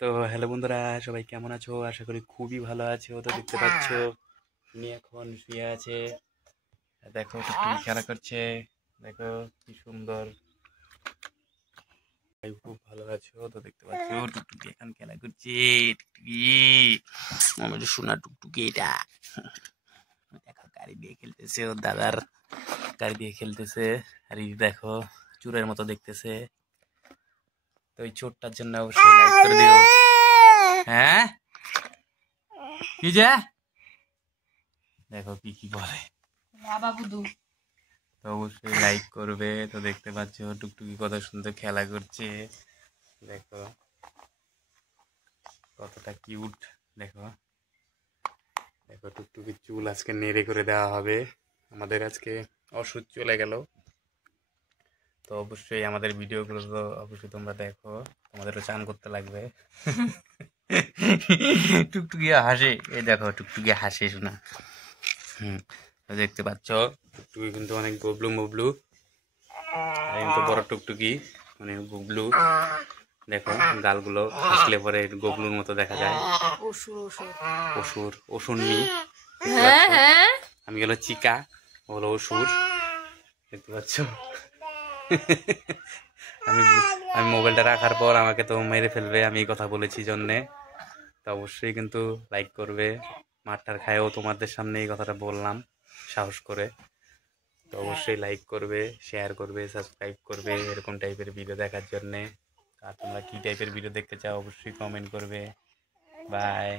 তো হ্যালো বন্ধুরা, সবাই কেমন আছো? আশা করি খুবই ভালো আছো। তো দেখতে পাচ্ছ উনি এখন শুয়ে আছে। দেখো টুকটুকি খেলা করছে। দেখো কি সুন্দর। সবাই খুব ভালো আছো। তো দেখতে পাচ্ছ টুকটুকি এখন খেলা করছে। টুকটুকি আমাদের সোনা টুকটুকি এটা। দেখো গাড়ি দিয়ে খেলতেছে, ওর দাদার গাড়ি দিয়ে খেলতেছে। আর এই দেখো চুরের মতো দেখতেছে। তো এই চোরটার জন্য অবশ্যই লাইক করে দিও। হ্যাঁ কি যে দেখো কি কি বলে। তো অবশ্যই লাইক করবে। তো দেখতে পাচ্ছ টুকটুকি কত সুন্দর খেলা করছে। দেখো কতটা কিউট। দেখো দেখো টুকটুকির চুল আজকে নেড়ে করে দেওয়া হবে। আমাদের আজকে ওষুধ চলে গেল। তো অবশ্যই আমাদের ভিডিওগুলো তো অবশ্যই তোমরা দেখো, তোমাদেরও চান করতে লাগবে। টুকটুকি হাসে, এই দেখো টুকটুকি হাসে শোনা। তো দেখতে পাচ্ছ টুকটুকি কিন্তু অনেক গবলু মবলু। আর কিন্তু বড় টুকটুকি মানে গুবলু। দেখো গালগুলো হাসলে পরে গবলুর মতো দেখা যায়। অসুর অসুরনি দেখতে পাচ্ছ। আমি হলো চিকা, ও হলো অসুর। দেখতে পাচ্ছ। আমি আমি মোবাইলটা রাখার পর আমাকে তো মেরে ফেলবে, আমি এই কথা বলেছি জন্যে। তো অবশ্যই কিন্তু লাইক করবে। মারটার খায়ও তোমাদের সামনে এই কথাটা বললাম সাহস করে। তো অবশ্যই লাইক করবে, শেয়ার করবে, সাবস্ক্রাইব করবে এরকম টাইপের ভিডিও দেখার জন্যে। আর তোমরা কী টাইপের ভিডিও দেখতে চাও অবশ্যই কমেন্ট করবে। বাই।